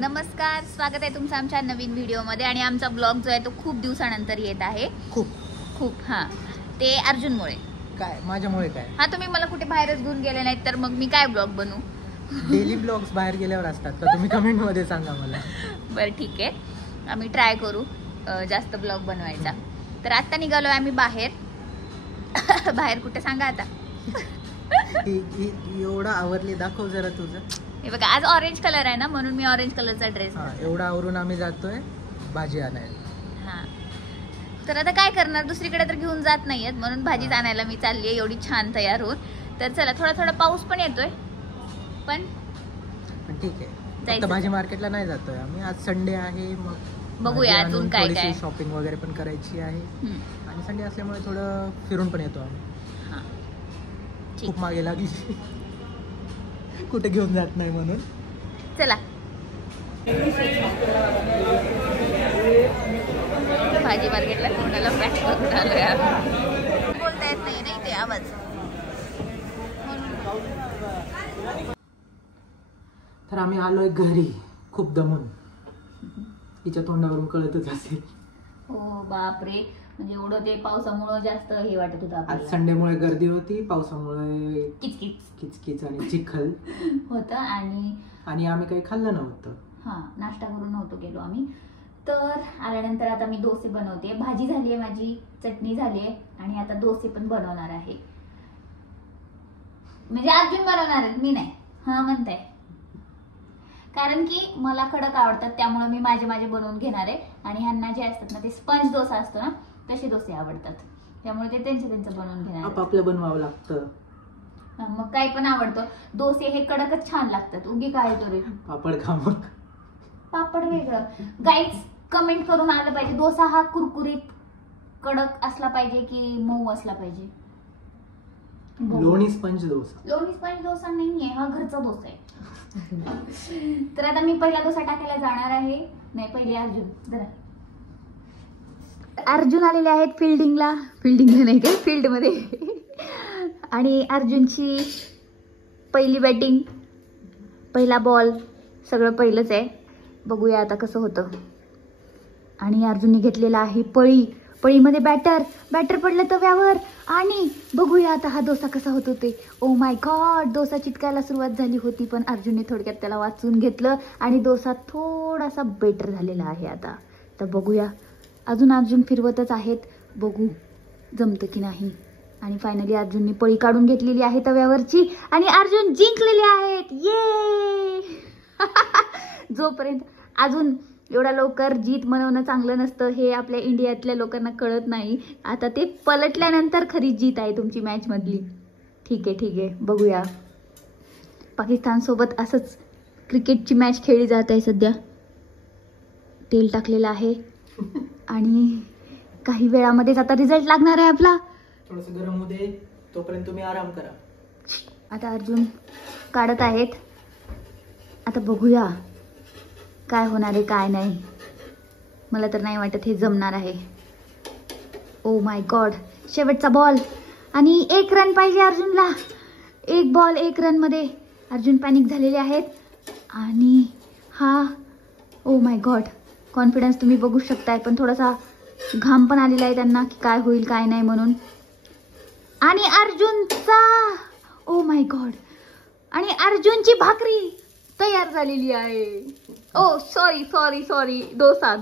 नमस्कार, स्वागत आहे तुमचं आमच्या नवीन व्हिडिओमध्ये. आणि आमचा ब्लॉग जो आहे तो खूप दिवसानंतर येत आहे. खूप हां, ते अर्जुनमुळे. काय माझ्यामुळे काय? हा, तुम्ही मला कुठे बाहेरच घेऊन गेले नाहीत तर मग मी काय ब्लॉग बनवू? डेली ब्लॉग्स बाहेर गेल्यावर असतात तर तुम्ही कमेंट मध्ये सांगा मला. बरं ठीक आहे, आम्ही ट्राय करू जास्त ब्लॉग बनवायचा. तर आत्ता निघालो आम्ही बाहेर. बाहेर कुठे सांगा आता. एवढा आवरली, दाखव जरा तुझं. हे बघा, आज ऑरेंज कलर आहे ना, म्हणून मी ऑरेंज कलरचा ड्रेस. एवढा आवरून आम्ही जातोय भाजी आणायला. हां, तर आता काय करणार, दुसरीकडे तर घेऊन जात नाहीयेत, म्हणून भाजीच आणायला मी चालली आहे एवढी छान तयार होऊन. तर चला, थोडा थोडा पाऊस पण येतोय, पण ठीक आहे. आता भाजी मार्केटला नाही जातोय आम्ही, आज संडे आहे. मग बघूया अजून काय काय शॉपिंग वगैरे पण करायची आहे. आणि संडे असल्यामुळे थोडं फिरून पण येतो आम्ही. हां, खूप मागे लागली, कुठे घेऊन जात नाही म्हणून. चला, भाजी मार्केटला कोणाला पॅक करून आलोय. बोलता येत नाही नाही ते आवाज. तर आम्ही आलोय घरी, खूप दमून. तिच्या तोंडावरून कळतच असेल. हो बापरे, म्हणजे एवढं ते पावसामुळे जास्त हे वाटत होतं. आज संडेमुळे गर्दी होती, पावसामुळे किचकिच आणि चिखल होतं. आणि आम्ही काही खाल्लं नव्हतं. हां, नाश्ता करून नव्हतो गेलो आम्ही. तर आल्यानंतर आता मी डोसे बनवते. भाजी झाली आहे माझी, चटणी झाली आहे, आणि आता डोसे पण बनवणार आहे. म्हणजे अर्जुन बनवणार आहेत, मी नाही. हां म्हणताय, कारण की मला कडक आवडतात, त्यामुळे मी माझे बनवून घेणार आहे. आणि ह्यांना जे असतात ना, ते स्पंज डोसा असतो ना, तसे डोसे आवडतात, त्यामुळे ते त्यांचं बनवून घेणार. आपापलं बनवावं लागतं. मग काय पण आवडतं. डोसे हे कडकच छान लागतात. उगी काय तो रे, पापड खा मग. पापड वेगळं. गाईज, कमेंट करून आलं पाहिजे, डोसा हा कुरकुरीत कडक असला पाहिजे की मऊ असला पाहिजे. लोणी स्पंज डोसा. लोणी स्पंज डोसा नाहीये, हा घरचा डोसा आहे. तर आता मी पहिला डोसा टाकायला जाणार आहे. नाही, पहिले अर्जुन आलेले आहेत फिल्डिंगला नाही काय, फील्ड मध्ये. आणि अर्जुनची पहिली बॅटिंग, पहिला बॉल, सगळं पहिलंच आहे. बघूया आता कसं होतं. आणि अर्जुनने घेतलेला आहे पळीमध्ये बॅटर पडलं तव्यावर. आणि बघूया आता हा डोसा कसा होतो ते. ओ माय गॉड, डोसा चिटकायला सुरुवात झाली होती, पण अर्जुनने थोडक्यात त्याला वाचून घेतलं आणि डोसा थोडासा बेटर झालेला आहे. आता तर बघूया, अजून अर्जुन फिरवतच आहेत, बघू जमतं की नाही. आणि फायनली अर्जुनने पळी काढून घेतलेली आहे तव्यावरची, आणि अर्जुन जिंकलेले आहेत. ये जोपर्यंत अजून एवढा लवकर जीत मनवणं चांगलं नसतं, हे आपल्या इंडियातल्या लोकांना कळत नाही. आता ते पलटल्यानंतर खरी जीत आहे तुमची मॅच मधली. ठीक आहे, बघूया. पाकिस्तान सोबत असंच क्रिकेटची मॅच खेळली जात आहे सध्या. तेल टाकलेलं आहे आणि काही वेळामध्येच आता रिझल्ट लागणार आहे आपला. थोडंसं गरम होऊ दे, तोपर्यंत तुम्ही आराम करा. आता अर्जुन काढत आहेत. आता बघूया काय होणार आहे काय नाही. मला तर नाही वाटत हे जमणार आहे. ओ माय गॉड, शेवटचा बॉल आणि 1 रन पाहिजे अर्जुनला. 1 बॉल 1 रन मध्ये अर्जुन पॅनिक झालेले आहेत. आणि हा, ओ माय गॉड, कॉन्फिडन्स तुम्ही बघू शकताय, पण थोडासा घाम पण आलेला आहे त्यांना की काय होईल काय नाही म्हणून. आणि अर्जुनचा, ओ माय गॉड, आणि अर्जुनची भाकरी तयार झालेली आहे. ओ सॉरी, डोसा.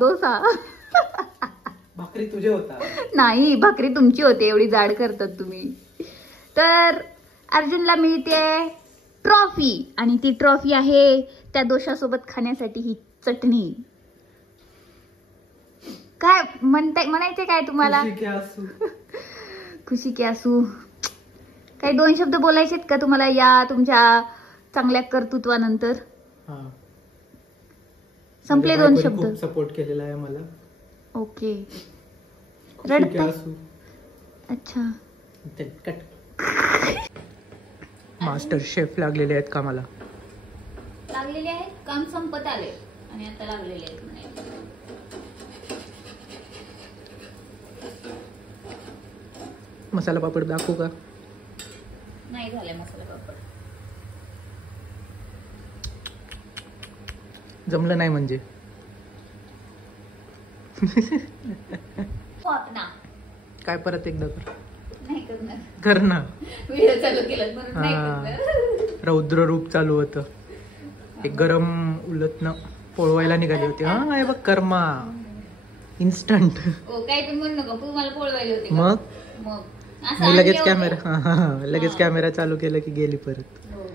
भाकरी तुझे होता? नाही, भाकरी तुमची होते, एवढी जाड करतात तुम्ही. तर अर्जुनला मिळते ट्रॉफी, आणि ती ट्रॉफी आहे त्या डोशासोबत खाण्यासाठी ही चटणी. काय म्हणायचे काय तुम्हाला? खुशी के आंसू. काही 2 शब्द बोलायचेत का तुम्हाला या तुमच्या चांगल्या कर्तृत्वानंतर? संपले 2 शब्द. सपोर्ट केलेला आहे मला. ओके, रडता? अच्छा. मास्टर शेफ लागलेले आहेत कामाला. लागलेले आहेत, काम संपत आले आणि आता लागलेले आहेत म्हणे. मसाला पापड दाखवू का? नाही झाले मसाला पापड. जमलं नाही म्हणजे काय परत एकदा कर. नाही करणार. कर ना. व्हिडिओ चालू केलं म्हणून नाही करणार. रौद्र रूप चालू होतं. एक गरम उलटणं पोळवायला निघाली होती. हा हे बघ कर्मा इन्स्टंट. ओ काय पण म्हणू नका, तू मला पोळवायला होती. मग असं मी लगेच आणलं होतं. कॅमेरा लगेच कॅमेरा चालू केलं की गेली परत. हो.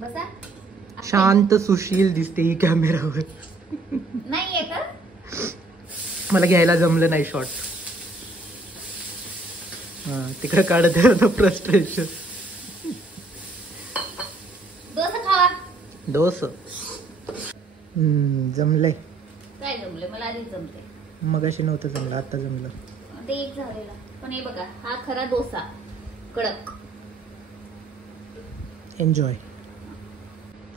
बसा. शांत सुशील दिसते ही कॅमेरावर. नाहीये का? मला घ्यायला जमलं नाही शॉट. तिकडे काढत आहे फ्रस्ट्रेशन. डोसा खावा. डोस जमलंय. काय जमलंय? मला आधीच जमते. मगाशी नव्हतं जमलं, आता जमलं. ते एक झालेला. पण हे बघा, हा खरा डोसा कडक. एन्जॉय.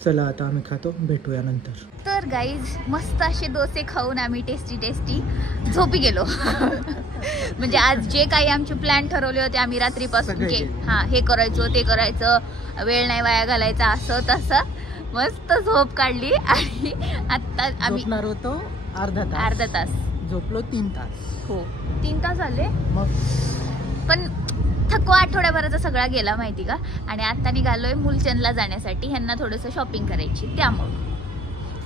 चला आता आम्ही खातो, भेटूया नंतर. तर गाईज मस्त असे डोसे खाऊन आम्ही टेस्टी झोपी गेलो. म्हणजे आज जे काही आमचे प्लॅन ठरवले होते आम्ही रात्रीपासून हे करायचं ते करायचं, वेळ नाही वाया घालायचा, असं तसं मस्त झोप काढली. आणि आता आम्ही झोपणार होतो अर्धा तास. झोपलो 3 तास. हो 3 तास आले. मग पण थकवा आठवड्याभराचा सगळा गेला माहिती का. आणि आता निघालोय मुलचंदला जाण्यासाठी. ह्यांना थोडंसं शॉपिंग करायची त्यामुळे.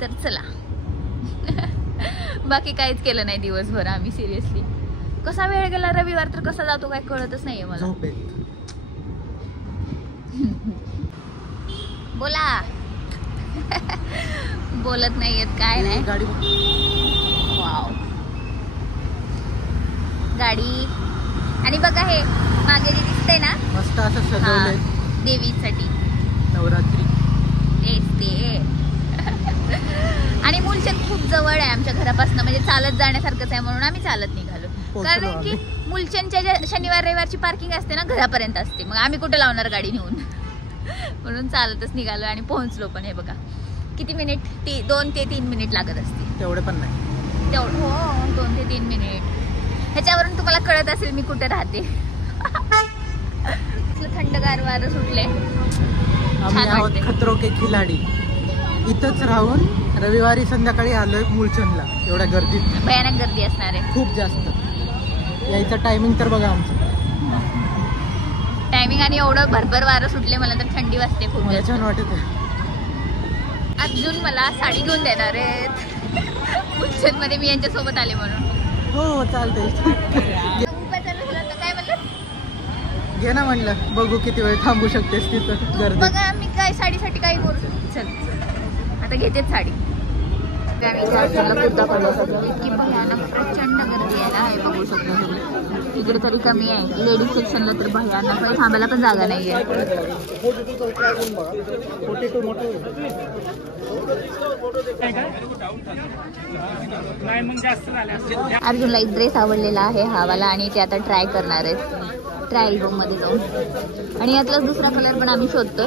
तर चला. बाकी काहीच केलं नाही दिवसभर आम्ही. सिरियसली कसा वेळ गेला, रविवार तर कसा जातो काय कळतच नाहीये मला. बोला. बोलत नाहीयेत काय नाही. वाव गाडी. आणि बघा हे मागे जे दिसतंय ना, मस्त असं सजवलंय देवीसाठी. नवरात्री. ते आणि मुलचंद खूप जवळ आहे आमच्या घरापासून, म्हणजे चालत जाण्यासारखंच आहे म्हणून आम्ही चालत निघालो. कारण की मुलचंदच्या ज्या शनिवार रविवारची पार्किंग असते ना घरापर्यंत असते, मग आम्ही कुठे लावणार गाडी नेऊन. म्हणून चालतच निघालो आणि पोहोचलो. पण हे बघा किती मिनिट, 2 ते 3 मिनिट लागत असते. तेवढे पण नाही. तेवढं हो 2 ते 3 मिनिट. ह्याच्यावरून तुम्हाला कळत असेल मी कुठे राहते. थंडगार वारं सुटले. आम्ही आहोत खतरो के खिलाडी. इथंच राहून रविवारी संध्याकाळी आलोय मुलचंदला. एवढ्या गर्दीत. भयानक गर्दी असणार आहे. खूप जास्त. यायचं टायमिंग तर बघा आमचं. टायमिंग आणि एवढं भरभर वारं सुटले, मला तर थंडी वाजते खूप. मला छान वाटत आहे. अर्जुन मला साडी घेऊन देणार आहेत मुलचंद मध्ये, मी यांच्यासोबत आले म्हणून. हो चालतंय. काय म्हणलं? घे ना म्हणलं, बघू किती वेळ थांबू शकतेस तिथं गर्दी. बघा मी काय साडीसाठी काही करू शकते. चल आता घेतेच साडी. इतकी भयानक प्रचंड गर्दी आहे ना, हे बघू शकतो. इकडे तरी कमी आहे, लेडीज सेक्शनला तर भयानक आहे. थांबायला पण जागा नाही आहे. अर्जुनला एक ड्रेस आवडलेला आहे हा वाला, आणि ते आता ट्राय करणार आहेत ट्रायल रूम मध्ये जाऊन. आणि यातलाच दुसरा कलर पण आम्ही शोधतो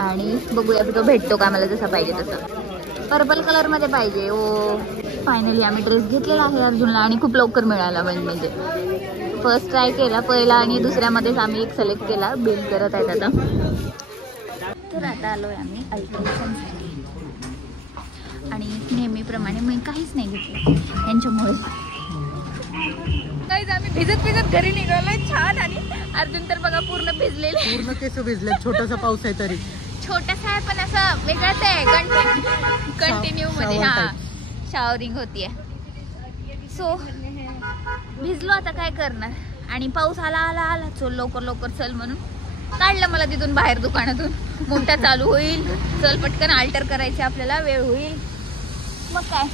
आणि बघूया तो भेटतो का आम्हाला जसा पाहिजे तसा. पर्पल कलर मध्ये पाहिजे. ओ फायनली आम्ही ड्रेस घेतलेला आहे अर्जुनला, आणि खूप लवकर मिळाला. म्हणजे फर्स्ट ट्राय केला पहिला आणि दुसऱ्यामध्येच आम्ही एक सिलेक्ट केला. बिल करत आहेत आता. तर आता आलोय आम्ही अल्ट्रेशनसाठी, आणि नेहमीप्रमाणे मी काहीच नाही घेतलं यांच्यामुळे. काहीच आम्ही भिजत घरी निघालोय छान. आणि अर्जुन तर बघा पूर्ण भिजलेले. पूर्ण केस भिजले. छोटासा पाऊस आहे तरी. छोटासा आहे पण असं वेगळंच आहे. कंटिन्यू मध्ये हा शावरिंग होतीये. सो भिजलो, आता काय करणार. आणि पाऊस आला चल लवकर चल म्हणून काढलं मला तिथून बाहेर दुकानातून. मोठा चालू होईल, चल पटकन अल्टर करायचे आपल्याला, वेळ होईल. मग काय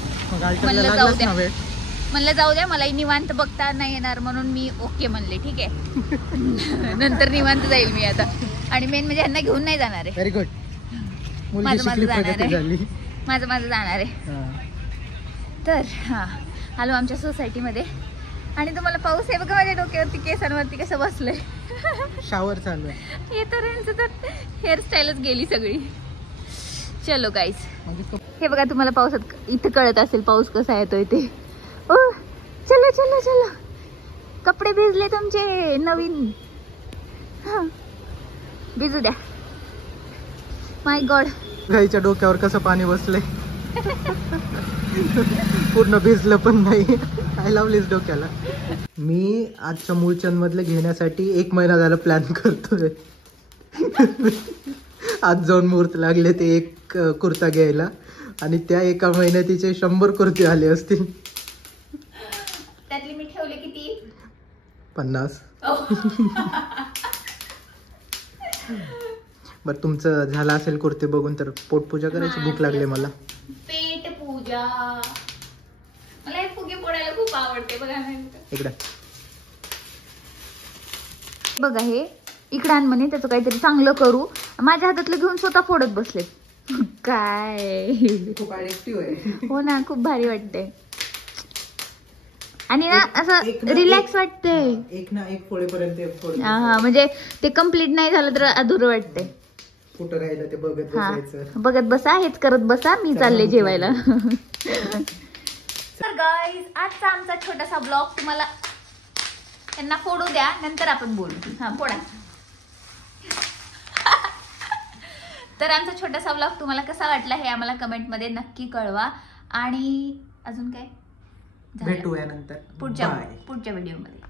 म्हणलं जाऊ द्या मला निवांत बघता नाही येणार म्हणून मी ओके म्हणले. ठीक आहे नंतर निवांत जाईल मी आता. आणि मेन म्हणजे ह्यांना घेऊन नाही जाणार आहे. Very good. माझं जाणार आहे. तर हा आलो आमच्या सोसायटीमध्ये, आणि तुम्हाला पाऊस आहे बघा माझ्या डोक्यावरती, केसांवरती कसं बसलंय. शावर चालू आहे. हे तर यांचं तर हेअरस्टाईलच गेली सगळी. चलो गाईस, हे बघा तुम्हाला पावसात इथं कळत असेल पाऊस कसा येतोय ते. ओ चलो चलो चलो, कपडे भिजले तुमचे नवीन. हा भिजू द्या. माय गॉड, गाईच्या डोक्यावर कसं पाणी बसलंय. पूर्ण भिजलं पण नाही. काय लावलीस डोक्याला? मी आजच्या मूळचंद मधलं घेण्यासाठी 1 महिना झाला प्लॅन करतोय. आज जाऊन मुहूर्त लागले ते एक कुर्ता घ्यायला आणि त्या 1 महिन्यात तिचे 100 कुर्ते आले असतील. त्यातली मी ठेवले किती? 50. बर तुमचं झालं असेल कुर्ते बघून तर पोटपूजा करायची भूक लागली मला. पेट पूजा. मला हे फुगे फोडायला खूप आवडते. बघा इकडे बघा हे इकडे आण म्हणे त्याचं काहीतरी चांगलं करू. माझ्या हातातलं घेऊन स्वतः फोडत बसले. काय खूप ऍक्टिव्ह आहे. हो ना, खूप भारी वाटते आणि ना असं रिलॅक्स वाटते. एक ना एक फोडेपर्यंत हा म्हणजे ते कम्प्लीट नाही झालं तर अधुरं वाटते. कुठं राहिलं ते बघत हा बसायचं. बघत बसा, हेच करत बसा, मी चालले जेवायला. तर गाईज आजचा आमचा छोटासा ब्लॉग तुम्हाला त्यांना फोडू द्या, नंतर आपण बोलू. हा फोडा. तर आमचा छोटासा ब्लॉग तुम्हाला कसा वाटला हे आम्हाला कमेंटमध्ये नक्की कळवा. आणि अजून काय भेटूया नंतर पुढच्या व्हिडिओमध्ये.